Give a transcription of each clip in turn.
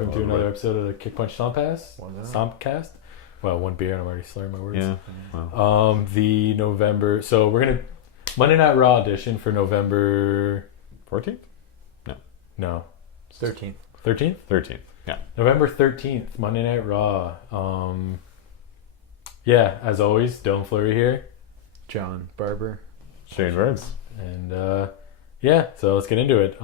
welcome to another episode of the Kick Punch Stomp-Cast. Well, one beer and I'm already slurring my words. Yeah. Wow. The November... So we're going to... Monday Night Raw edition for November... 14th? No. 13th. 13th? 13th, yeah. November 13th, Monday Night Raw. Yeah, as always, Dylan Fleury here. John Barber. Shane Burns. And, yeah, so let's get into it.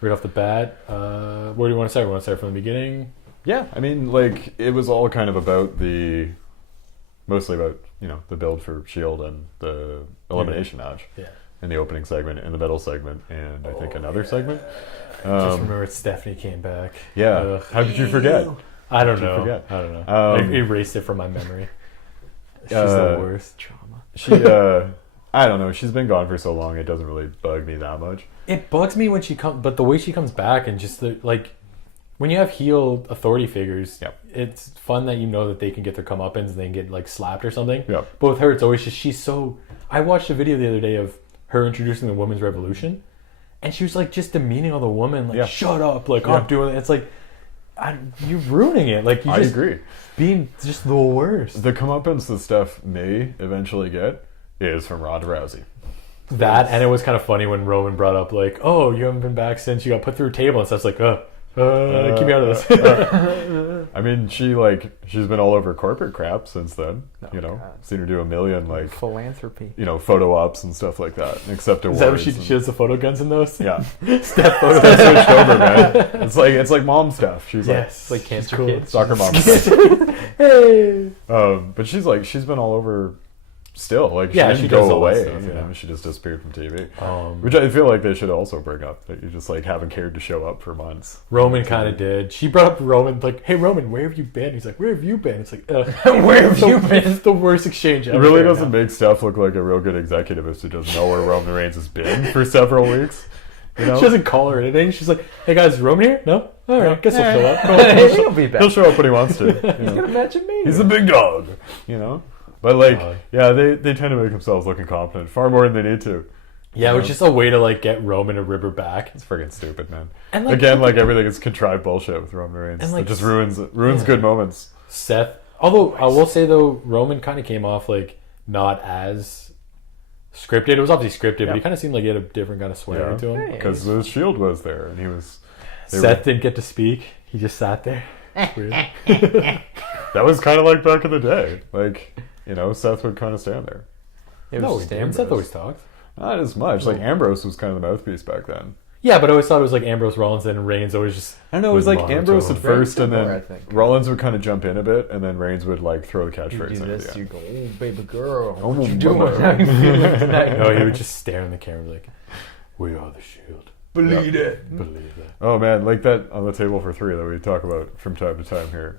Right off the bat, where do you want to start? Want to start from the beginning? Yeah, I mean, like, it was all kind of about mostly about, the build for S.H.I.E.L.D. and the elimination match. Yeah. In the opening segment, in the middle segment, and I think another segment. Just remember Stephanie came back. Yeah. How could you forget? I don't know. I erased it from my memory. She's the worst. Trauma. I don't know. She's been gone for so long, it doesn't really bug me that much. It bugs me when she comes, but the way she comes back and just when you have heel authority figures, it's fun that you know that they can get their comeuppance and they can get slapped or something. Yeah. But with her, it's always just she's so. I watched a video the other day of her introducing the women's revolution, and she was just demeaning all the women, shut up, I'm doing it. It's you're ruining it. I agree. Being just the worst. The comeuppance that Steph may eventually get is from Ronda Rousey. That, and it was kind of funny when Roman brought up oh, you haven't been back since you got put through a table and stuff. It's keep me out of this. I mean, she's been all over corporate crap since then. God. Seen her do a million philanthropy. Photo ops and stuff like that. Except is that what she has the photo guns in those? Yeah. Step photo Steph switched over, man. It's like mom stuff. She's yes, like cancer cool. kids. Soccer mom stuff. Hey. But she's been all over. Still, she didn't go away. She just disappeared from TV, which I feel like they should also bring up. That you just haven't cared to show up for months. Roman kind of did. She brought up Roman, hey Roman, where have you been? He's like, where have you been? It's where have you been? It's the worst exchange ever. It really doesn't make Steph look like a real good executive if she doesn't know where Roman Reigns has been for several weeks. She doesn't call her anything. She's like, hey guys, is Roman here? No? Alright, guess he'll show up. He'll be back. He'll show up when he wants to. He's gonna match me. He's a big dog, But they tend to make themselves look incompetent far more than they need to. Yeah, it was just a way to get Roman to rip her back. It's friggin' stupid, man. And again, everything is contrived bullshit with Roman Reigns. And it just ruins good moments. Seth, although I will say though, Roman kind of came off not as scripted. It was obviously scripted, but he kind of seemed like he had a different kind of swagger to him. Because the Shield was there, and he was. Seth didn't get to speak. He just sat there. Weird. That was kind of like back in the day. Seth would kind of stand there. Seth always talked. Not as much. Ambrose was kind of the mouthpiece back then. Yeah, but I always thought it was Ambrose, Rollins, and Reigns always just... I don't know, it was Ambrose at first, and then Rollins would kind of jump in a bit, and then Reigns would throw the catchphrase in. You do this, you go, oh, baby girl, what you doing? How you feeling tonight? No, he would just stare in the camera we are the Shield. Believe it. Oh man, that on the table for three that we talk about from time to time here.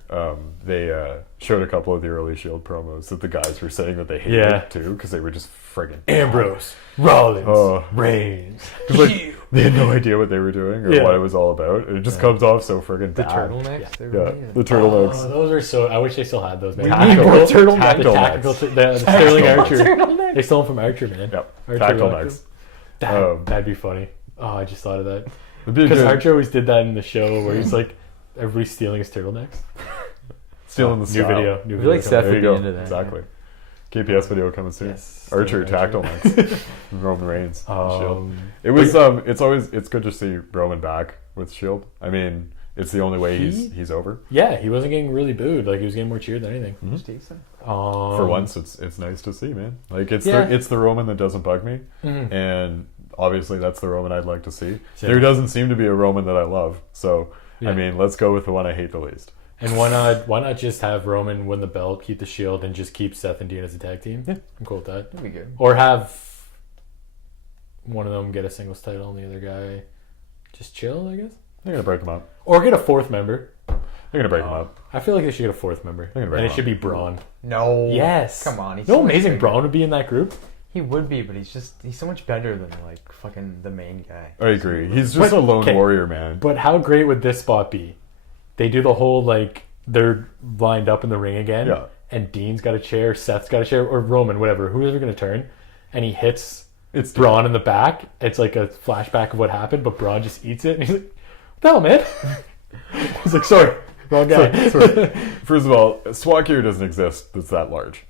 They showed a couple of the early Shield promos that the guys were saying that they hated too, because they were just friggin' Ambrose, Rollins, Reigns. They had no idea what they were doing or what it was all about. It just comes off so friggin' bad. Turtlenecks? The turtlenecks. Oh, those are so... I wish they still had those, man. The Sterling Archer. They stole them from Archer, man. Yep. Turtlenecks. That'd be funny. Oh, I just thought of that. Because Archer always did that in the show where he's everybody's stealing his turtlenecks. Stealing the style. New video. I Seth would be into that. Exactly. KPS video coming soon. Yes, Archer turtlenecks. Roman Reigns. Shield. It was it's good to see Roman back with Shield. I mean, it's the only way he's over. Yeah, he wasn't getting really booed. He was getting more cheered than anything. Mm-hmm. Decent. For once, it's nice to see, man. It's the Roman that doesn't bug me, and obviously that's the Roman I'd like to see. Same. There doesn't seem to be a Roman that I love, so I mean, let's go with the one I hate the least. And why not just have Roman win the belt, keep the Shield, and just keep Seth and Dean as a tag team? Yeah, I'm cool with that. That'd be good. Or have one of them get a singles title and the other guy just chill, I guess. They're gonna break them up. Or get a fourth member. They're gonna break them up. I feel like they should get a fourth member, and it should be Braun. No. Yes. Come on. He's amazing Braun would be in that group. He would be, but he's so much better than fucking the main guy. I agree. He's just a lone warrior, man. But how great would this spot be? They do the whole they're lined up in the ring again, and Dean's got a chair, Seth's got a chair, or Roman, whatever, who's ever going to turn, and he hits Braun in the back. It's like a flashback of what happened, but Braun just eats it, and he's like, what the hell, man? I was like, sorry, wrong guy. Sorry. First of all, SWAT gear doesn't exist that's that large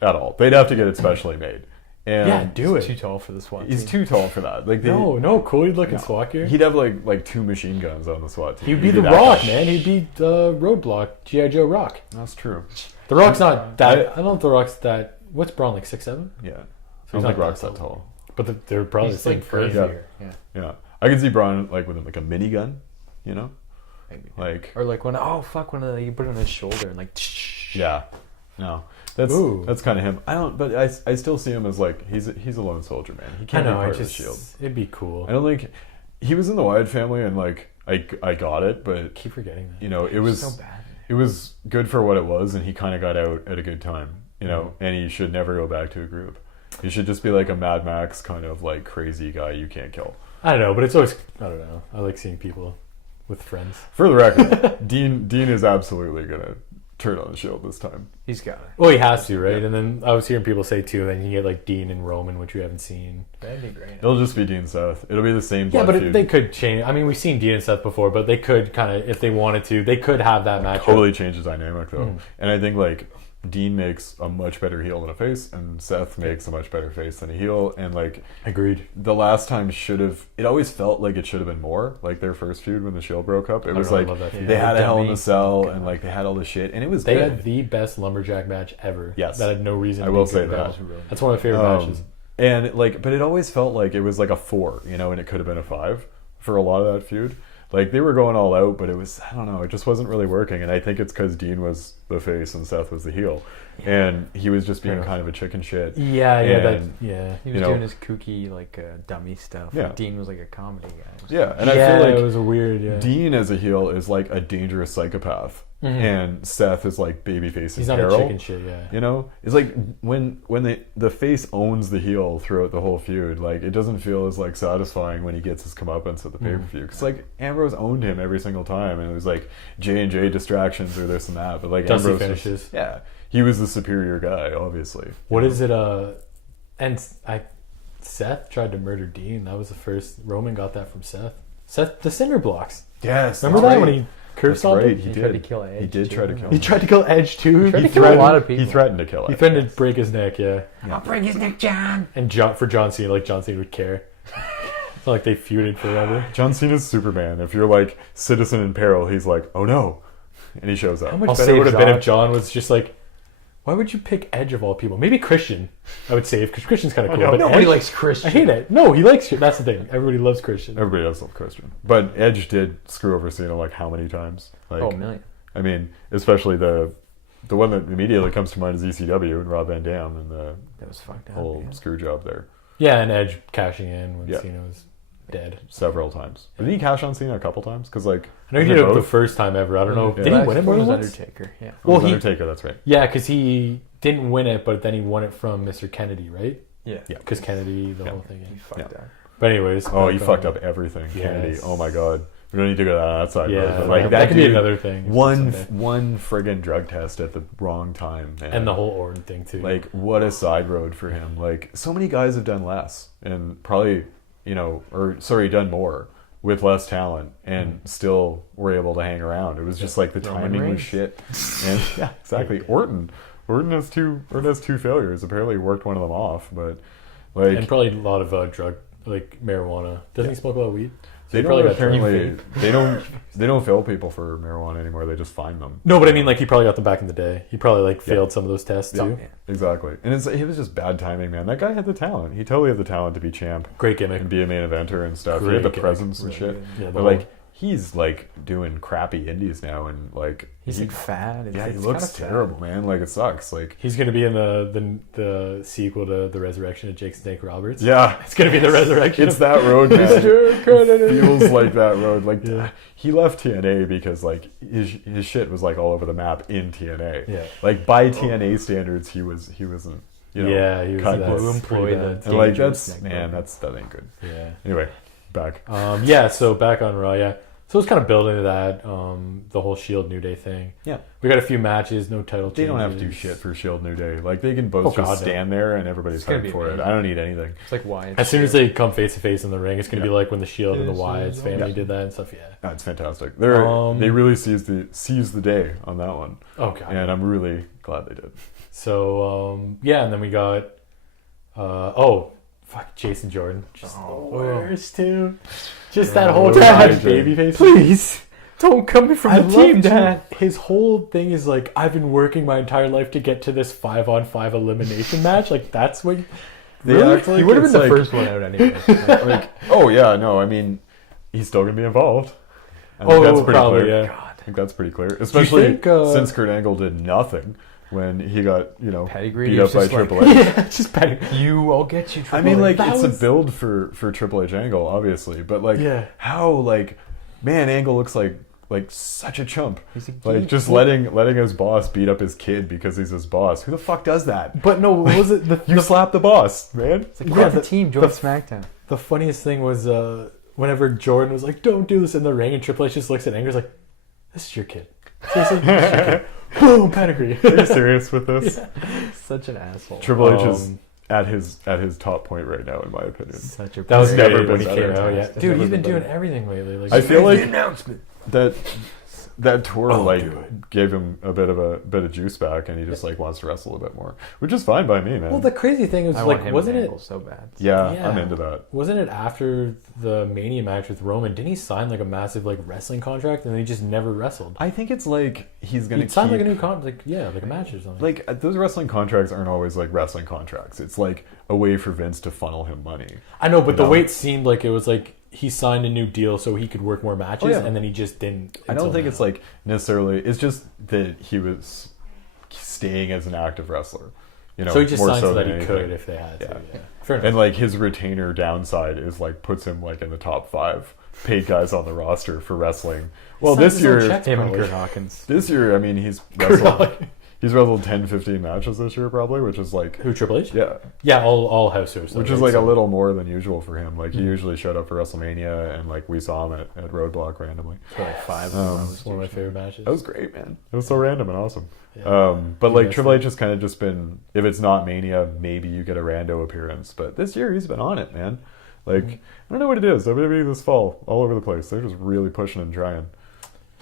at all. They'd have to get it specially made. And Yeah, do He's it. too tall for the SWAT he's team. too tall for that. Like No, cool. He'd look in SWAT gear. he'd have like 2 machine guns on the SWAT team. He'd be the that Rock, guy. man. He'd be the Roadblock, G.I. Joe Rock. That's true. The Rock's not that. I don't know if the Rock's that. What's Braun, like 6'7"? Yeah. I he's don't not think Rock's that that tall. But they're probably He's the same like frame. crazier. Yeah. Yeah. I can see Braun like with like a minigun, you know? Maybe. Like Or like when you put it on his shoulder and like. yeah. No. Ooh. That's kind of him. But I still see him as like he's a lone soldier, man. He I can't know. be part I of the just Shield. it'd be cool. I don't think he was in the Wyatt family, and like I got it, but keep forgetting that. you know it was So bad. it was good for what it was, and he kind of got out at a good time, you know. And he should never go back to a group. He should just be like a Mad Max kind of like crazy guy you can't kill. I don't know, but it's always I don't know. I like seeing people with friends. For the record, Dean is absolutely gonna turn on the Shield this time. He's got it. Well, he has to, right? Yeah. And then I was hearing people say too. Then you get like Dean and Roman, which we haven't seen. That'd be great. It'll just be Dean Seth. It'll be the same. Yeah, blood but feud. they could change. I mean, we've seen Dean and Seth before, but they could kind of, if they wanted to, they could have that match. Totally change the dynamic though. And I think like Dean makes a much better heel than a face, and Seth makes a much better face than a heel. And like Agreed. the last time it always felt like it should have been more. Like their first feud when the Shield broke up, it was know, I like love that feud. they had a Hell in Dummy. a Cell, and like they had all this shit, and it was They good. had the best lumberjack match ever. Yes. that had no reason. I to will be say good. that. That's one of my favorite matches. And like, but it always felt like it was like a 4, you know, and it could have been a 5 for a lot of that feud. Like they were going all out, but it was, I don't know, it just wasn't really working. And I think it's because Dean was the face and Seth was the heel, and he was just being kind of a chicken shit. Yeah, And, He was you know- doing his kooky like dummy stuff. Yeah. Like, Dean was like a comedy guy. Yeah, and yeah, I feel like it was a weird. Yeah. Dean as a heel is like a dangerous psychopath, and Seth is like babyface He's in not peril. a chicken shit. Yeah. You know, it's like when the face owns the heel throughout the whole feud. Like it doesn't feel as like satisfying when he gets his comeuppance at the pay per view. Because like Ambrose owned him every single time, and it was like J&J distractions or this and that. But like Dusty Ambrose finishes. yeah, he was the superior guy, obviously. What is it? Seth tried to murder Dean. That was the first. Roman got that from Seth. Seth, the cinder blocks. Yes, Remember that when he curb That's stomped right. him? He tried did. to kill Edge, He did too. try to kill He him. tried to kill Edge too. tried to kill a lot of people. He threatened to kill He it. threatened to break his neck. Yeah. I'll break his neck, John. And for John Cena, like John Cena would care. It's not like they feuded forever. John Cena's Superman. If you're like citizen in peril, he's like, oh no, and he shows up. How much I'll better save would have been John. if John was just like, why would you pick Edge of all people? Maybe Christian, I would save, because Christian's kind of cool. But Nobody Edge, likes Christian. I hate it. No, he likes. That's the thing. Everybody loves Christian. Everybody does love Christian, but Edge did screw over Cena like how many times? Like, Oh, a million. I mean, especially the one that immediately comes to mind is ECW and Rob Van Dam and the That was fucked up. whole yeah. screw job there Yeah, and Edge cashing in when Yeah. Cena was dead. several times. Did he cash on Cena a couple times? Because like I know he wasn't did it the both? first time ever. I don't know. Yeah. Did he Last win it one more than was once? Undertaker. Yeah. Well, Well, he- Undertaker. That's right. Yeah, because he didn't win it, but then he won it from Mr. Kennedy, right? Yeah. Yeah. Because Kennedy, the Yeah. whole thing. He fucked Yeah. up. But anyways. Oh, he back fucked on- up everything. Yes. Kennedy. Oh my god. We don't need to go down that side. Yeah, but like that could be dude, another thing. One someday. friggin' drug test at the wrong time, man. And the whole Orton thing too. Like, what a side road for him. Like, so many guys have done less and probably, done more with less talent and still were able to hang around. It was just like the Roman timing was Reigns. shit. And yeah, exactly. Orton has two failures. Apparently worked one of them off, but like and probably a lot of drug, like marijuana. Doesn't he smoke a lot of weed? So they he probably don't got drug. apparently they don't fail people for marijuana anymore. They just find them. No, but I mean, like he probably got them back in the day. He probably like failed some of those tests too. Yeah. Exactly. And it was just bad timing, man. That guy had the talent. He totally had the talent to be champ Great gimmick. and be a main eventer and stuff. He Great had the gimmick. presence and Really shit. good. Yeah, the But whole- like he's like doing crappy indies now and like He's like fat. yeah, he It's looks kinda terrible, man. Like it sucks. Like He's gonna be in the sequel to The Resurrection of Jake Snake Roberts. yeah, It's gonna be the resurrection. it's that road, man. It feels like that road. Like Yeah. he left TNA because like his shit was like all over the map in TNA. Yeah. Like by TNA standards, he wasn't. Yeah, he was cut that close. Who pretty employed bad. the And like dangerous that ain't good. neck breaker. Yeah. Yeah. Anyway, back. Yeah. So back on Raw. Yeah. So it's kind of building to that, the whole Shield New Day thing. Yeah. We got a few matches, no title changes. They don't have to do shit for Shield New Day. Like, they can both stand there and everybody's hyped for it. I don't need anything. It's like Wyatt. As soon as they come face to face in the ring, it's going to be like when the Shield and the Wyatt's family did that and stuff. Yeah. That's fantastic. They really seized the day on that one. Oh, God. And I'm really glad they did. So, and then we got, Jason Jordan. Just the worst, too. Just that whole trash babyface. Please. Don't come in from the team, Dad. His whole thing is like, I've been working my entire life to get to this 5-on-5 elimination match. Like, that's what... Really? He would have been the first one out anyway. I mean, he's still going to be involved. I think that's pretty probably, clear. yeah. God. I think that's pretty clear. Especially think, since Kurt Angle did nothing when he got, Pedigree, beat up by Triple H. Yeah, just pedigree. I'll get you, Triple H. I mean, like, it's a build for Triple H Angle, obviously. But, like, how, like, man, Angle looks like such a chump. He's a geek. Like, just letting his boss beat up his kid because he's his boss. Who the fuck does that? But no, what was it? You slap the boss, man. It's like, the team joined SmackDown. The funniest thing was whenever Jordan was like, don't do this in the ring, and Triple H just looks at Angle, he's like, this is your kid. Seriously? This is your kid. Boom, pedigree. Are you serious with this? Yeah. Such an asshole. Triple H is at his top point right now, in my opinion. Such a that was never good when been he better. came out. Yeah, dude, he's been doing everything lately. Like, I feel like the announcement. that tour gave him a bit of juice back, and he just wants to wrestle a bit more, which is fine by me, man. well, the crazy thing was wasn't it so bad? Yeah, I'm into that. Wasn't it after the Mania match with Roman? Didn't he sign like a massive wrestling contract, and then he just never wrestled? I think it's like he's gonna sign like a new contract, like a match or something. Like, those wrestling contracts aren't always like wrestling contracts. It's like a way for Vince to funnel him money. I know, but the way it seemed like it was like he signed a new deal so he could work more matches, and then he just didn't. I don't think it's like necessarily. It's just that he was staying as an active wrestler. So he just signed so that he could if they had to. Yeah. Fair enough. And like his retainer downside is like puts him like in the top 5 paid guys on the roster for wrestling. Well, this year, him and Kurt Hawkins. This year, I mean, he's wrestled 10-15 matches this year probably, which is like... Who, Triple H? Yeah. Yeah, all house shows. Which is like a little more than usual for him. Like, he usually showed up for WrestleMania, and like we saw him at Roadblock randomly. For like 5 It's one of my favorite matches. That was great, man. It was so random and awesome. Yeah. But like Triple H has kind of just been, if it's not Mania, maybe you get a rando appearance. But this year he's been on it, man. Like, I don't know what it is. WWE this fall, all over the place. They're just really pushing and trying.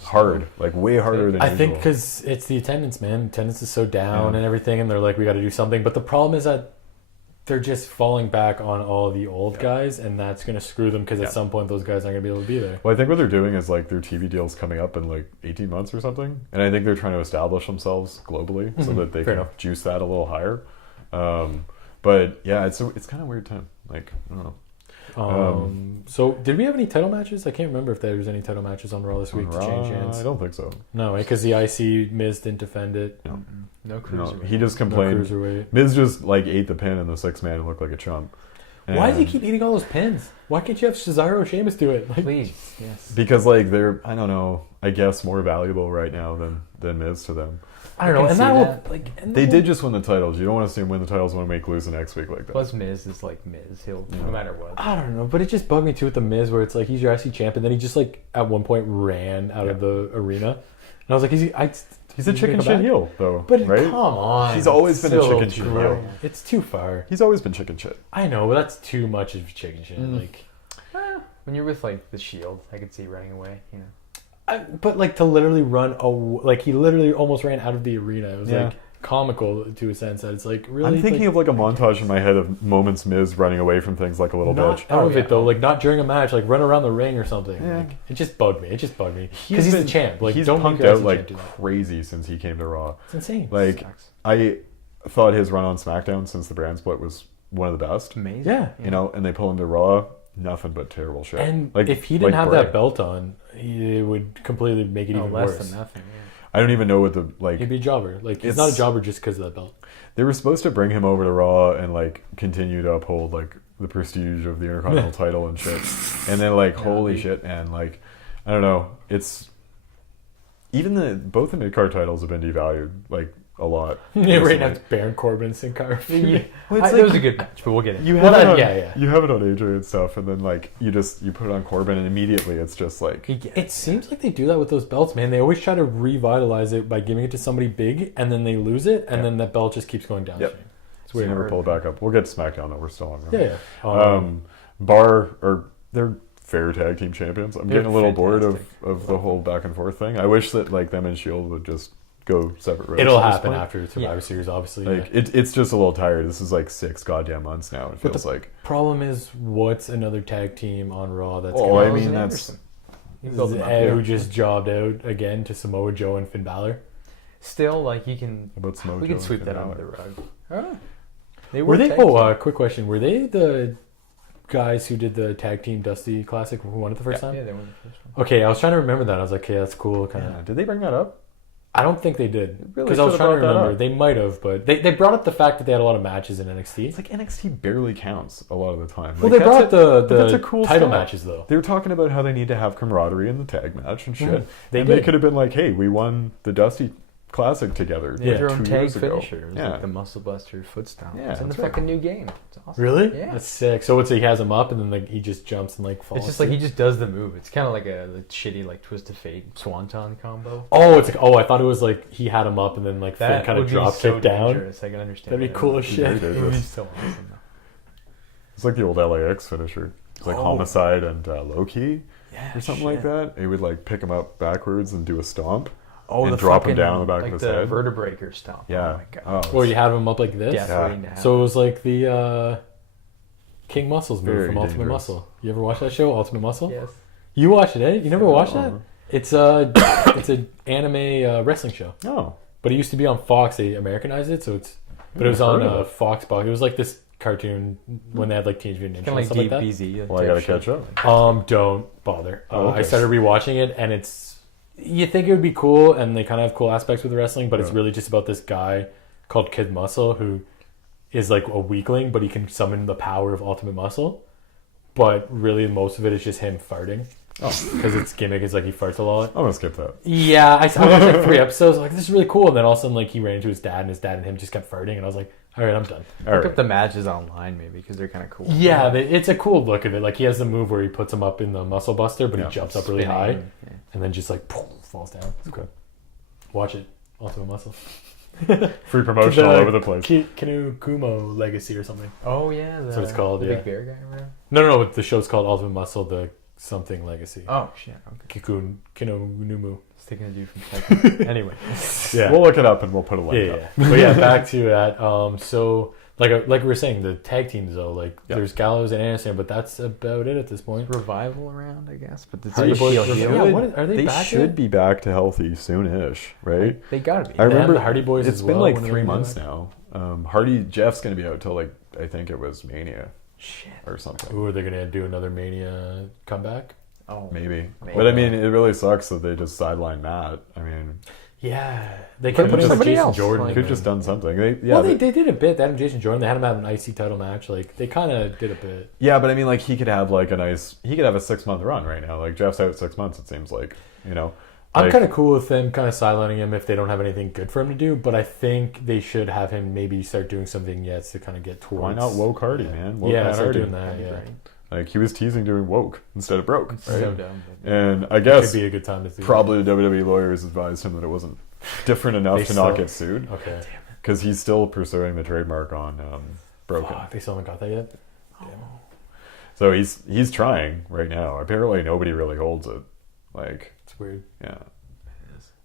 Hard, like way harder than I usual. think because it's the attendance, man. Attendance is so down and everything, and they're like, we got to do something. But the problem is that they're just falling back on all the old guys, and that's going to screw them because at some point those guys aren't going to be able to be there. Well, I think what they're doing is like their TV deal's coming up in like 18 months or something, and I think they're trying to establish themselves globally so that they can juice that a little higher. But yeah, it's kind of weird time. Like, I don't know. So did we have any title matches? I can't remember if there was any title matches on Raw this week to change hands. I don't think so. No, because the IC Miz didn't defend it. No cruiserweight. He just complained. No Miz just like ate the pin in the 6-man and looked like a chump. Why does he keep eating all those pins? Why can't you have Cesaro or Sheamus do it? Like, please, yes. Because like they're, I don't know, I guess more valuable right now than Miz to them. I don't know, and that will like they did just win the titles. You don't want to see him win the titles when make lose the next week like that. Plus, Miz is like Miz. He'll no matter what. I don't know, but it just bugged me too with the Miz, where it's like he's your IC champ, and then he just like at one point ran out of the arena, and I was like, he's a chicken shit heel though, but right? Come on, he's always been a chicken shit heel. It's too far. He's always been chicken shit. I know, but that's too much of chicken shit. Like, when you're with like the Shield, I could see running away. You know. But like to literally run like he literally almost ran out of the arena. It was like comical to a sense that it's like really. I'm thinking of like a montage in my head of moments Miz running away from things like a little bitch. Out of it though, like not during a match, like run around the ring or something. Yeah. Like, it just bugged me. Because he's the champ. Like he's don't punked out like crazy since he came to Raw. It's insane. Like I thought his run on SmackDown since the brand split was one of the best. Amazing. Yeah. You know, and they pull him to Raw. Nothing but terrible shit. And like, if he didn't have that belt on, it would completely make it even less worse. Than nothing. Yeah. I don't even know what the like. He'd be a jobber. Like he's not a jobber just because of that belt. They were supposed to bring him over to Raw and like continue to uphold like the prestige of the Intercontinental title and shit. And then like holy shit, man! Like I don't know. It's even both the mid-card titles have been devalued like a lot. Yeah, right recently. now it's Baron Corbin and Sin Cara. Yeah. Well, it's That like- was a good match, but we'll get into You it. have Well, it that- on, yeah. You have it on AJ and stuff, and then like you put it on Corbin, and immediately it's just like It seems like they do that with those belts, man. They always try to revitalize it by giving it to somebody big, and then they lose it, and then that belt just keeps going down. Yep. It's we weird. never pull it back up. We'll get to SmackDown though. We're still on. Yeah, yeah. They're fair tag team champions. I'm They're getting a little bored fantastic. of the whole back and forth thing. I wish that like them and Shield would just go separate roads. It'll at this happen point. after Survivor Yeah. Series, obviously. Like yeah. it's just a little tired. This is like 6 goddamn months now. It But feels the like. problem is, what's another tag team on Raw that's Oh, gonna I mean, that's- Anderson. You can build them up. who just jobbed out again to Samoa Joe and Finn Balor? Still, like you can. About Samoa We Joe can sweep and that Finn under the Balor. rug. They Were they? tag Oh, team. quick question. Were they the guys who did the tag team Dusty Classic who won it the first time? Yeah, they won the first one. Okay, I was trying to remember that. I was like, okay, that's cool. Kind of. Yeah. Did they bring that up? I don't think they did really because I was should've trying to brought that remember. up. They might have, but they brought up the fact that they had a lot of matches in NXT. It's like NXT barely counts a lot of the time. Well, Like, they brought up the that's a cool title style. matches though. They were talking about how they need to have camaraderie in the tag match and shit. They and did. they could have been like, "Hey, we won the Dusty Classic together." They had their 2 own tag years ago. finisher. It was Yeah. like the Muscle Buster foot stomp. Yeah, it's in the that's right. fucking new game. It's awesome. Really? Yeah. That's sick. So it's he has him up and then like he just jumps and like falls. It's just like he just does the move. It's kind of like a shitty like Twist of Fate Swanton combo. Oh, it's like I thought it was like he had him up and then like Finn That kind would of be drop so kick down. dangerous. I can understand. That'd be that. cool as Very shit. It would be dangerous. so awesome. Though. It's like the old LAX finisher. It's like Oh. Homicide and Low Key Yeah, or something like that. He would like pick him up backwards and do a stomp. Oh, And the drop him fucking, down on the back like of his the head. vertebraker stomp. Yeah. Oh my god. Or you have him up like this. Definitely now. So it was like the King Muscles move Very from Ultimate dangerous. Muscle. You ever watch that show, Ultimate Muscle? yes. You watched it, eh? You never watched that? Oh. It's an anime wrestling show. Oh. But it used to be on Fox. They Americanized it, so it's. But it was Never on heard of it. Fox Box. It was like this cartoon when they had like Teenage Mutant Ninja Kind and of stuff like like that. DBZ. Well, I gotta catch up. Don't bother. Oh, okay. I started rewatching it, and it's you think it would be cool, and they kind of have cool aspects with wrestling, but it's Yeah. really just about this guy called Kid Muscle who is like a weakling, but he can summon the power of Ultimate Muscle. But really, most of it is just him farting Oh, because its gimmick is like he farts a lot. I'm gonna skip that. Yeah, I watched like 3 episodes. Like this is really cool, and then all of a sudden, like he ran into his dad, and his dad and him just kept farting, and I was like, all right, I'm done. All Look right. up the matches online maybe because they're kind of cool. Yeah, it's a cool look of it. Like he has the move where he puts him up in the muscle buster, but Yeah. he jumps up really Spinning, high yeah. and then just like poof, falls down. It's cool. Watch it. Ultimate Muscle. Free promotion all over the place. Kinu Kumo Legacy or something. Oh yeah, That's what it's called, the yeah. Big Bear guy, or whatever. No. The show's called Ultimate Muscle. The something Legacy. Oh shit. Okay. Kinonumu. Sticking a dude from Tekken. Anyway. Yeah. We'll look it up and we'll put a link Yeah. up. But yeah, back to that. So like we were saying, the tag teams though, like Yeah. there's Gallows and Anderson, but that's about it at this point. Revival around, I guess, but it's Hardy a Boys heel should- heel. Yeah, what are they back should yet? be back to healthy soon-ish, right? They gotta be. I have remember the Hardy Boys It's as been well like when they 3 were months doing now. Jeff's gonna be out till like I think it was Mania Shit. or something. Who are they gonna do another Mania comeback? Oh. Maybe. Maybe. But I mean, it really sucks that they just sidelined Matt. I mean, Yeah, they Could could put just- Jason somebody else, Jordan. like- could just done something. They Well, they did a bit. They had him Jason Jordan. They had him have an IC title match. Like they kind of did a bit. yeah, but I mean, like he could have like he could have a 6-month run right now. Like Jeff's out 6 months. It seems like I'm Like- kind of cool with them kind of sidelining him if they don't have anything good for him to do. But I think they should have him maybe start doing some vignettes to kind of get towards. Why not woke Hardy, man? Woke Yeah, Matt start Hardy. doing that. Yeah, Like he was teasing doing woke instead of broke, right? So dumb. But And I it guess could be a good time to do. probably the WWE lawyers advised him that it wasn't different enough They to not still- get sued That. Okay. because he's still pursuing the trademark on broken. Fuck, they still haven't got that yet. So he's trying right now. Apparently nobody really holds it. Like It's weird. yeah,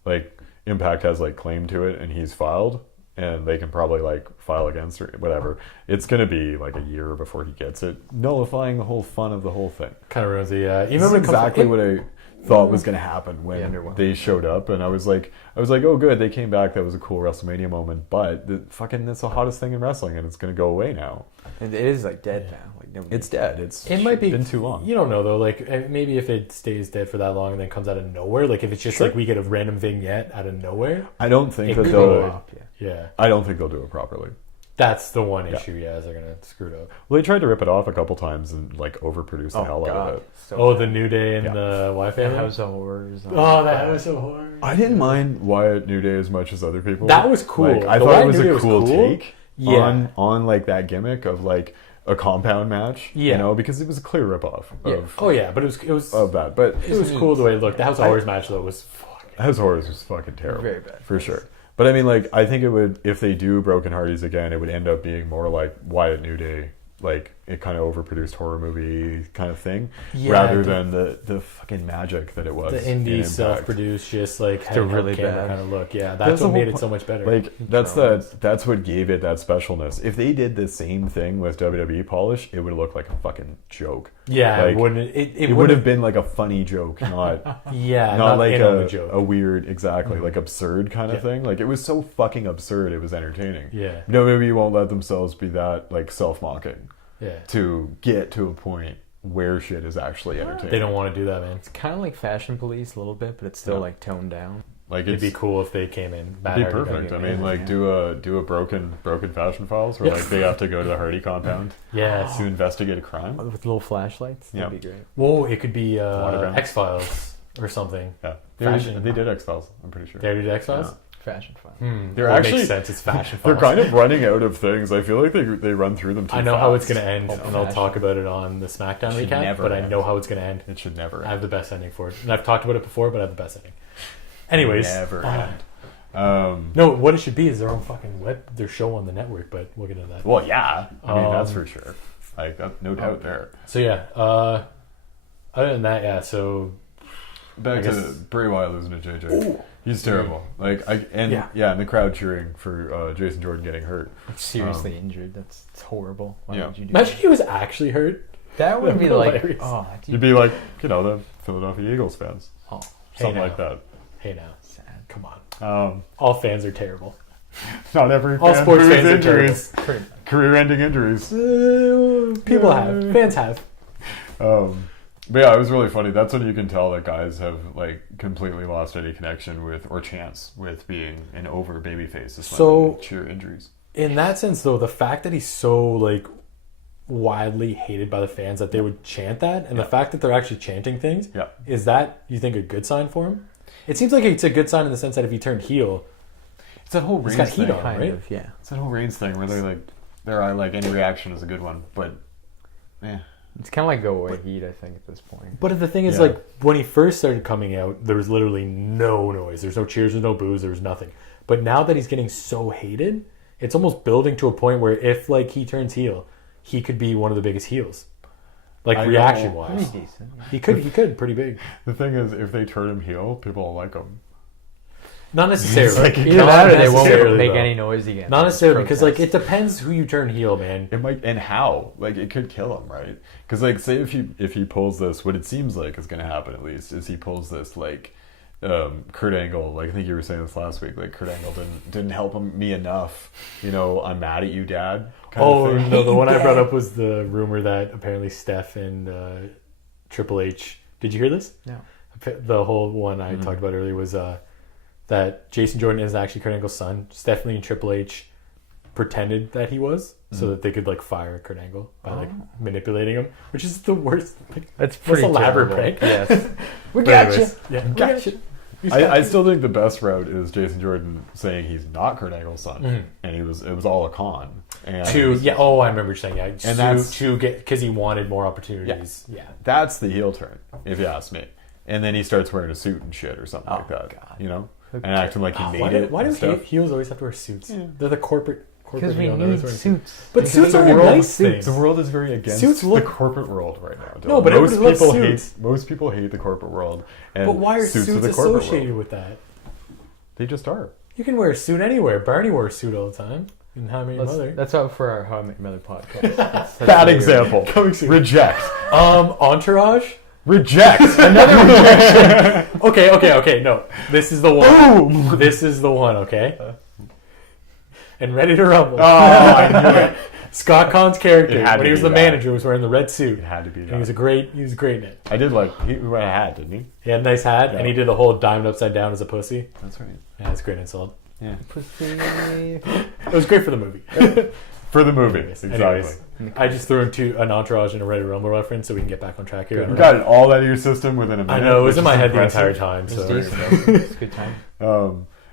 like Impact has like claim to it and he's filed. And they can probably like file against or whatever. It's gonna be like a year before he gets it, nullifying the whole fun of the whole thing. Kind of ruins the. Even Even when it comes exactly to, what I thought was gonna happen when underwhelming. they showed up, and I was like, oh good, they came back. That was a cool WrestleMania moment. But it's the hottest thing in wrestling, and it's gonna go away now. it is like dead now. Like nobody. It's dead. It might be been too long. You don't know though. Like maybe if it stays dead for that long and then comes out of nowhere, like if it's just Sure. like we get a random vignette out of nowhere. I don't think It that could they'll. go up, yeah. Yeah, I don't think they'll do it properly. that's the one issue. Yeah, is they're gonna screw it up. Well, they tried to rip it off a couple times and like overproduce the hell out of it. So Oh, bad. the New Day and Yeah. the Y The family. House of Horrors. Oh, that was so hard. I didn't mind Wyatt New Day as much as other people. That was cool. Like, I The thought Wyatt it was New Day a was cool cool. take Yeah. on like that gimmick of like a compound match. Yeah. You know, because it was a clear ripoff of Oh yeah, but it was of that. But it was cool the way it looked. The House of Horrors match though was fucking. House of Horrors was fucking terrible. Very bad. For sure. But I mean, like, I think it would, if they do Broken Hardys again, it would end up being more like Wyatt New Day, like a kind of overproduced horror movie kind of thing, Yeah, rather than the fucking magic that it was. The in indie Impact. self-produced, just like had a really camera bad. kind of look. Yeah, That's that's the what made whole it so much better. Like that's what gave it that specialness. If they did the same thing with WWE polish, it would look like a fucking joke. yeah, like, it wouldn't. It It would have been like a funny joke, not Yeah, not like in on the joke. a weird, exactly, like absurd kind of Yeah. thing. Like it was so fucking absurd, it was entertaining. Yeah. WWE won't let themselves be that like self-mocking Yeah, to get to a point where shit is actually entertaining. they don't want to do that, man. It's kind of like Fashion Police a little bit, but it's still Yeah. like toned down. Like It'd be cool if they came in. Matt It'd be Hardy perfect. I got it. mean, like do a broken Fashion Files where Yeah. like they have to go to the Hardy compound Yes. to investigate a crime. With little flashlights. Yeah. That'd be great. Whoa, it could be Waterbound. X Files or something. Yeah, Fashion. they did X Files. I'm pretty sure. They already did X Files. Fashion File. They're Well, it actually makes sense. It's fashion. They're Files. kind of running out of things. I feel like they run through them too I know how it's fast. going to end, and I'll fashion. talk about it on the SmackDown Should recap. never But I end. know how it's going to end. It should never I have end. the best ending for it, and I've talked about it before, but I have the best ending. Anyways, Never uh, end. no, what it should be is their own fucking their show on the network. But we'll get into that. Well, yeah. I mean, that's Um, for sure. Like, no doubt there. So yeah, other than that, yeah. So Back I to guess- Bray Wyatt losing to JJ. He's terrible. Like, and the crowd cheering for Jason Jordan getting hurt. Seriously injured. It's horrible. Why Yeah. would you do imagine that? he was actually hurt. That would be Hilarious. like, oh, You'd be like, the Philadelphia Eagles fans, oh, something now. like that. Hey now, sad. come on. All fans are terrible. Not every All fan sports who fans has are injuries, Pretty much. career-ending injuries. People have, fans have. But yeah, it was really funny. That's when you can tell that guys have like completely lost any connection with or chance with being an over babyface. Is So- when they cheer injuries. In that sense, though, the fact that he's so like widely hated by the fans that they would chant that, and the fact that they're actually chanting things, Yeah. is that you think a good sign for him? It seems like it's a good sign in the sense that if he turned heel, It's that whole he's Reigns got heat thing. on, Kind right? of, yeah. It's that whole Reigns thing where they're like, there are like any reaction is a good one, but yeah. It's kind of like go away heat, I think, at this point. But the thing is, Yeah. like, when he first started coming out, there was literally no noise. There's no cheers, there's no boos, there was nothing. But now that he's getting so hated, it's almost building to a point where if, like, he turns heel, he could be one of the biggest heels. Like, I know. reaction-wise. Pretty decent. He could, pretty big. The thing is, if they turn him heel, people will like him. Not necessarily. like, Either Not that or they won't necessarily, make though. any noise again. Not necessarily, because, like, Protest. it depends who you turn heel, man. It might, and how? Like, it could kill him, right? Because, like, say if he pulls this, what it seems like is going to happen at least is he pulls this like Kurt Angle. Like I think you were saying this last week. Like Kurt Angle didn't help me enough. You know, I'm mad at you, Dad. Kind Oh, of thing. no, the one I brought up was the rumor that apparently Steph and Triple H... Did you hear this? No. The whole one I talked about earlier was that Jason Jordan isn't actually Kurt Angle's son. Stephanie and Triple H pretended that he was so that they could like fire Kurt Angle by like manipulating him, which is the worst. Like, That's most pretty elaborate terrible. prank. Yes. We But got anyways, you. Yeah, Gotcha. I still think the best route is Jason Jordan saying he's not Kurt Angle's son, and it was all a con. And I remember you saying that's- to get because he wanted more opportunities. Yeah. that's the heel turn, if you ask me. And then he starts wearing a suit and shit or something like that. God. You know, and acting like he made Why it. do and stuff. heels always have to wear suits? They're the corporate Because we heel, need always wearing suits. But suits are a nice thing. The world is very against Suits look- the corporate world right now. Dylan. No, but most everybody loves people suits. most people hate the corporate world. And But why are suits suits the corporate associated world. with that? They just are. You can wear a suit anywhere. Barney wore a suit all the time. In How I Met Your Mother. That's out for our How I Met Your Mother podcast. That's Bad weird. example. Coming soon. Reject. Entourage. Reject. Another rejection. Okay. No, this is the one. Boom. This is the one. Okay. And Ready to Rumble. Oh, I knew it. Scott Kahn's character It had when to he was be the that. manager was wearing the red suit. It had to be And that. he was great in it. I did like he wore a hat, didn't he? He had a nice hat, Yeah. and he did the whole diamond upside down as a pussy. That's right. Yeah, that's a great insult. Yeah. Pussy. It was great for the movie. For the movie, Anyways, exactly. I just threw into an Entourage and a Ready Rumble reference so we can get back on track here. You got it all out of your system within a minute. I know, it was in my head impressive. the entire time. So. It's a good time.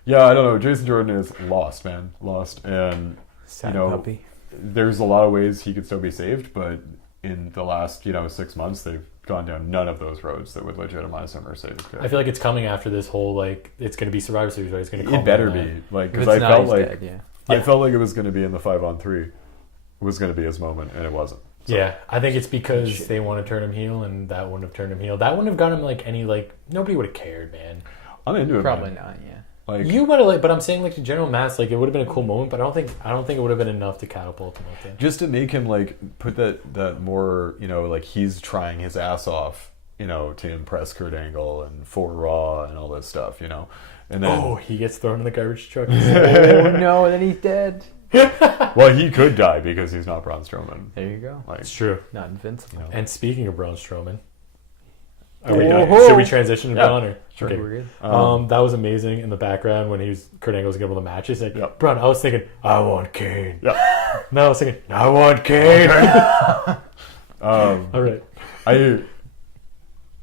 Yeah, I don't know. Jason Jordan is lost, man. Lost. And, Sad you know, puppy. there's a lot of ways he could still be saved, but in the last, 6 months, they've gone down none of those roads that would legitimize him or save his career. I feel like it's coming after this whole, like, it's going to be Survivor Series, right? It's going to It better be. Like, because If I it's not, felt he's like... dead, I felt like it was going to be in the 5-on-3. It was going to be his moment, and it wasn't. So. Yeah, I think it's because they want to turn him heel, and that wouldn't have turned him heel. That wouldn't have got him, like, any, like... Nobody would have cared, man. I'm into it, Probably man. not, yeah. Like, You might have, like... But I'm saying, like, the general mass, like, it would have been a cool moment, but I don't think it would have been enough to catapult him up there. just to make him, like, put that more, like, he's trying his ass off, to impress Kurt Angle and for Raw and all this stuff, And then... Oh, he gets thrown in the garbage truck. Oh, no, then he's dead. Well, he could die because he's not Braun Strowman. There you go. Like, It's true. Not invincible. And speaking of Braun Strowman... Oh, Should we transition to Yeah, Braun? Or? sure. Okay. We're good. That was amazing in the background when Kurt Angle was getting all the matches. Like, Yep. Braun, I was thinking, I want Kane. Yeah. No, I was thinking, I want Kane. Um, All right.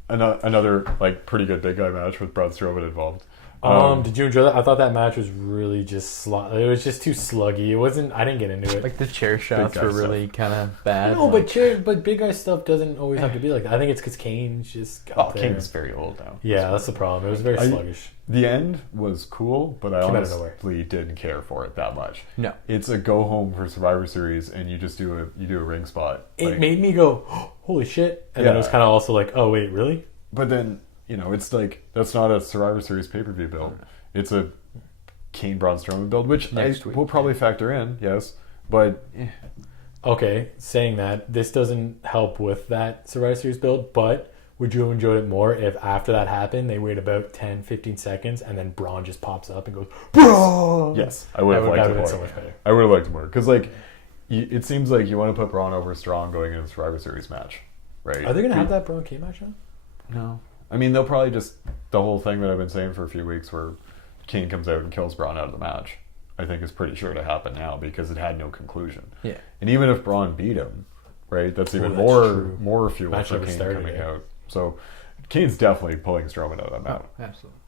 Another, like, pretty good big guy match with Braun Strowman involved. Did you enjoy that? I thought that match was really just it was just too sluggy. It wasn't. I didn't get into it. Like the chair shots guy were really kind of bad. No, like, but big guy stuff doesn't always have to be like that. I think it's because Kane's just got there. Kane's very old now. Yeah, that's the problem. It was very sluggish. The end was cool, but I Came out of nowhere. honestly didn't care for it that much. No. It's a go home for Survivor Series, and you just do a ring spot. It made me go, oh, holy shit, and then it was Yeah. kind of also like, oh wait, really? But then it's like that's not a Survivor Series pay-per-view build. It's a Kane Braun Strowman build, which Next week, will probably factor in, yes. But Okay, saying that, this doesn't help with that Survivor Series build, but would you have enjoyed it more if after that happened, they wait about 10, 15 seconds, and then Braun just pops up and goes, Braun! yes, I would have That liked would it have more. been so much better. I would have liked it more because it seems like you want to put Braun over Strong going into a Survivor Series match, right? Are they going to have that Braun Kane match now? No. I mean, they'll probably just the whole thing that I've been saying for a few weeks where Kane comes out and kills Braun out of the match, I think is pretty sure to happen now because it had no conclusion. Yeah. And even if Braun beat him, right, that's even that's true. more fuel Match for never Kane started coming yet. out. So Kane's definitely pulling Strowman out of that match. Absolutely.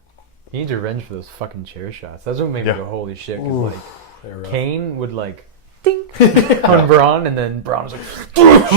He needs revenge for those fucking chair shots. That's what made me Yeah. go, holy shit. Ooh, Because, they're like, rough. Kane would, like, ding on Braun, and then Braun was like,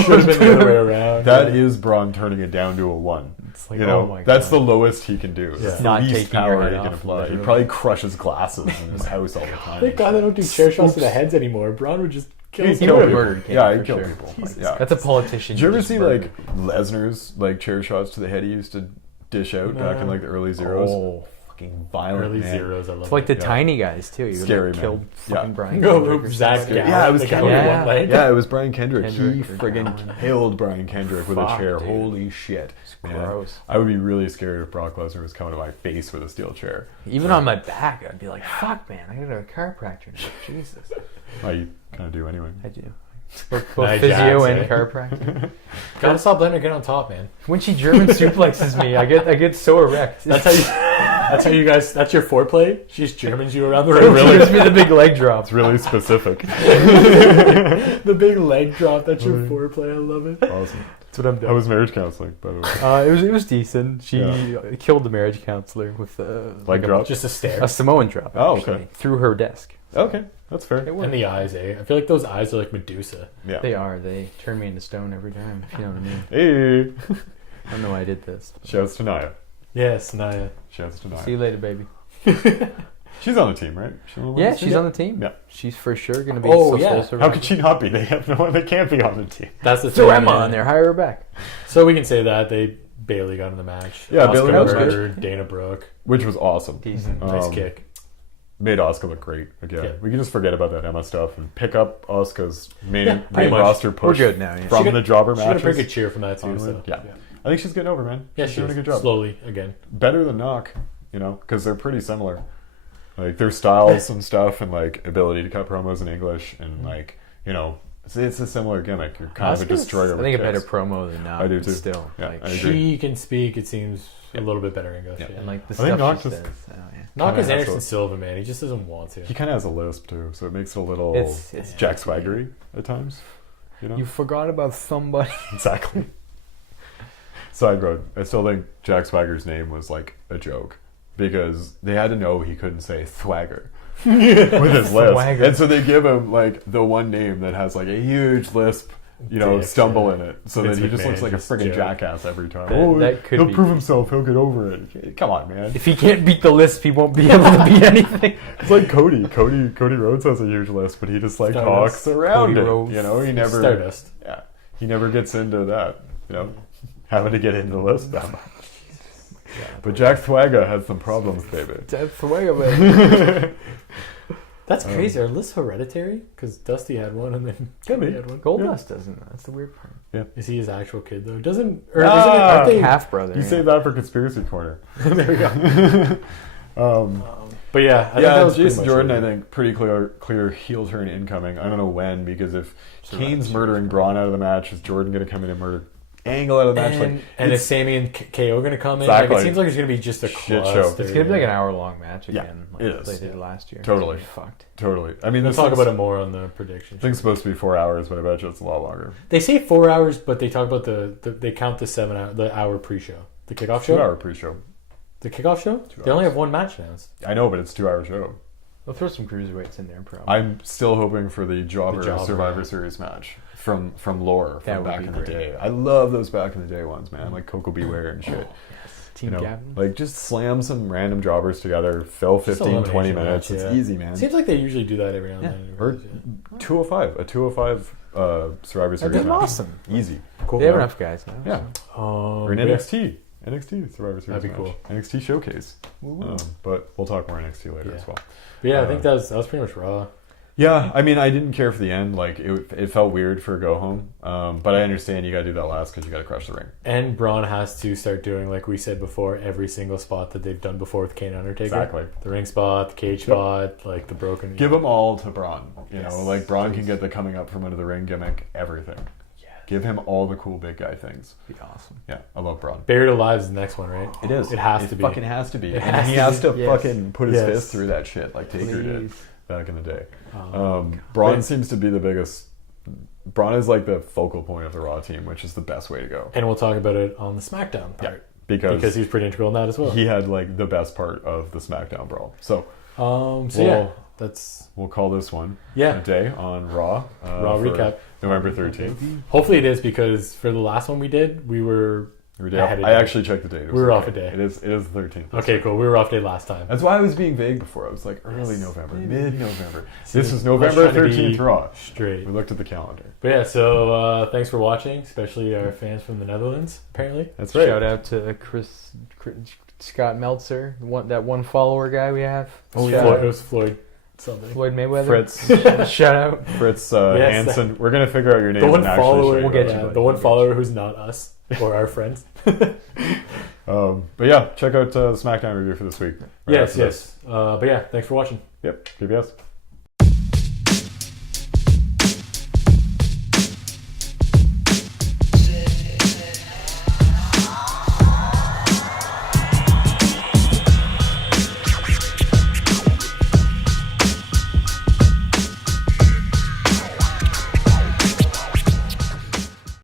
Should have been the other way around. That is Braun turning it down to a 1. it's like, You know, oh my that's God. the lowest he can do. Yeah. It's the Not least taking your power head he can off, apply. He literally. probably crushes glasses in his house all the time. Thank God they don't do chair shots to the heads anymore. Braun would just kill He'd He kill would have people. murdered Kane. Yeah, for he'd kill sure. people. Jesus Yeah. That's a politician. Did you ever just see murdered. like Lesnar's like chair shots to the head he used to dish out back in like the early zeros? Oh, Fucking violent. early man. zeros. I love It's like the Yeah. tiny guys, too. You Scary, like, man. killed Yeah. fucking Brian No, Kendrick or Zach something. Gallen. Yeah, it was The guy Kendrick. with Yeah. one leg. Yeah, it was Brian Kendrick. Kendrick He or friggin' Gallen. killed Brian Kendrick with a Fuck, chair. dude. Holy shit. Man. gross. I would be really scared if Brock Lesnar was coming to my face with a steel chair. Even on my back, I'd be like, fuck, man, I got a chiropractor now. Jesus. I kind of do anyway. I do. Both Nice physio jabs, and eh? chiropractor. Gotta stop letting her get on top, man. When she German suplexes me, I get so erect. That's how you guys. That's your foreplay. She's Germans you around the It room. really gives me the big leg drop. It's really specific. The big leg drop. That's your foreplay. I love it. Awesome. That's what I'm How doing. was marriage counseling, by the way? It was decent. She killed the marriage counselor with Leg drop? Just a stare. a Samoan drop. Oh, actually, okay. through her desk. Okay, that's fair. It worked. And the eyes, eh? I feel like those eyes are like Medusa. Yeah. They are. They turn me into stone every time. If you know what I mean. Hey. I don't know why I did this. Shouts to Naya. Yes, Naya. Shouts to See you Naya. later, baby. She's on the team, right? Yeah, she's on the team. Yeah. She's for sure going to be Oh, sole yeah. survivor. How could she not be? They have no one. They can't be on the team. That's the Throw thing. Emma yeah. on there. Hire her back. So we can say that they Bailey got in the match. Yeah, Oscar Bailey was Murder, Dana Brooke. Which was awesome. Decent. Nice Um, kick. Made Asuka look great again. Yeah. We can just forget about that Emma stuff and pick up Asuka's main pretty much. roster push. We're good now, yeah. From She got- the jobber She got a matches. pretty good cheer from that too. So. onward. Yeah. I think she's getting over, man. Yeah, She's she doing is. a good job. Slowly again. Better than Knock, because they're pretty similar. Like their styles and stuff, and like ability to cut promos in English, and like It's a similar gimmick. You're kind of a destroyer. I think a better promo than now. I do too. Still, Yeah, like, I agree. She can speak. It seems a little bit better English. Yeah. Yeah. and like the I think stuff Knox she is- says. Oh, yeah. Knock is Kinda Anderson has Silva, man. He just doesn't want to. He kind of has a lisp too, so it makes it a little It's Jack Swaggery at times. You know, You forgot about somebody. exactly. Side road. I still think Jack Swagger's name was like a joke because they had to know he couldn't say Swagger with his lisp, Swagger. and so they give him like the one name that has like a huge lisp, Dick, stumble yeah. in it, so that Vince he just McMahon looks like a just friggin' joke. jackass every time. That could he'll be- prove himself. He'll get over it. Come on, man. If he can't beat the lisp, he won't be able to beat anything. It's like Cody. Cody Rhodes has a huge list, but he just like Stardust. talks around Cody it. Rhodes. He never. Stardust. Yeah, he never gets into that. Having to get into the list that much. But Jack Swagger has some problems, baby. That's the way of it. That's crazy. Are lists hereditary? Because Dusty had one, and then Cody had one. Goldust doesn't. That's the weird part. Is he his actual kid though? Doesn't or Ah, isn't it, aren't they? Half brother. You save that for conspiracy corner. There we go. But yeah, I think that was pretty Jason much Jordan, it. I think, pretty clear heel turn incoming. I don't know when, because if Survivor Kane's Series murdering Braun out of the match, is Jordan going to come in and murder Angle out of the match? And is Sami and KO going to come in? Exactly. Like, it seems like it's going to be just a Shit show. cluster. It's gonna be like an hour-long match Yeah, again. it like is. they did last year. Totally. It's gonna be fucked. Totally. I mean, We'll this talk thing's- about it more on the prediction. I think it's supposed to be 4 hours, but I bet you it's a lot longer. They say 4 hours, but they talk about they count the 7 hour, the hour pre-show, the kickoff show. 2 hour pre-show. The kickoff show. They only have one match announced. I know, but it's 2 hour show. They'll throw some cruiserweights in there, probably. I'm still hoping for the Jobber, Jobber, Survivor yeah. Series match from Lore That from would back be in the great. day. I love those back in the day ones, man. Like Coco Beware and shit. Team Gavin. Like just slam some random jobbers together, fill Just 15, 20 elimination minutes. match, It's yeah. easy, man. Seems like they usually do that every now and then. Or 205, a 205 Survivor Series That'd be match. awesome. Easy. Cool. They have enough guys now. Yeah. so. Or an yeah. NXT. NXT Survivor Series That'd be match. cool. NXT Showcase. Woo-woo. But we'll talk more NXT later Yeah. as well. But yeah, I think that was pretty much Raw. Yeah, I mean, I didn't care for the end. Like, it felt weird for a go home. But I understand you got to do that last because you got to crush the ring. And Braun has to start doing, like we said before, every single spot that they've done before with Kane and Undertaker. Exactly. The ring spot, the cage spot, like the broken. Give them all to Braun. You Yes, know, like Braun can please. get the coming up from under the ring gimmick, everything. Yeah. Give him all the cool big guy things. Be awesome. Yeah, I love Braun. Buried Alive is the next one, right? It is. It has to be. Fucking has to be. It And has he to has be. to Yes. fucking put his Yes. fist through that shit like Taker did Please. back in the day. Oh, Braun But- seems to be the biggest. Braun is like the focal point of the Raw team, which is the best way to go. And we'll talk about it on the SmackDown part. Because He's pretty integral in that as well. he had like the best part of the SmackDown brawl. So Yeah, that's we'll call this one Yeah. a day on Raw. Raw for recap. November 13th. Hopefully it is, because for the last one we did, we were ahead of I day. actually checked the date. It was We were okay. off a day. It is the 13th. Okay, cool. We were off day last time. That's why I was being vague before. I was like early November, mid-November. This is I was November trying to be 13th Raw. Straight. We looked at the calendar. But yeah, so thanks for watching, especially our fans from the Netherlands, apparently. That's right. Shout out to Chris Scott Meltzer, that one follower guy we have. Oh, Shout yeah. out It was Floyd something. Floyd Mayweather. Fritz, Shout out. Fritz Yes. Hansen. We're gonna figure out your name. The one and actually follower, show we'll get it. you, buddy. the one We'll get follower who's not us or our friends. But yeah, check out the SmackDown review for this week. Right Yes, after this. yes. But yeah, thanks for watching. Yep. KPS.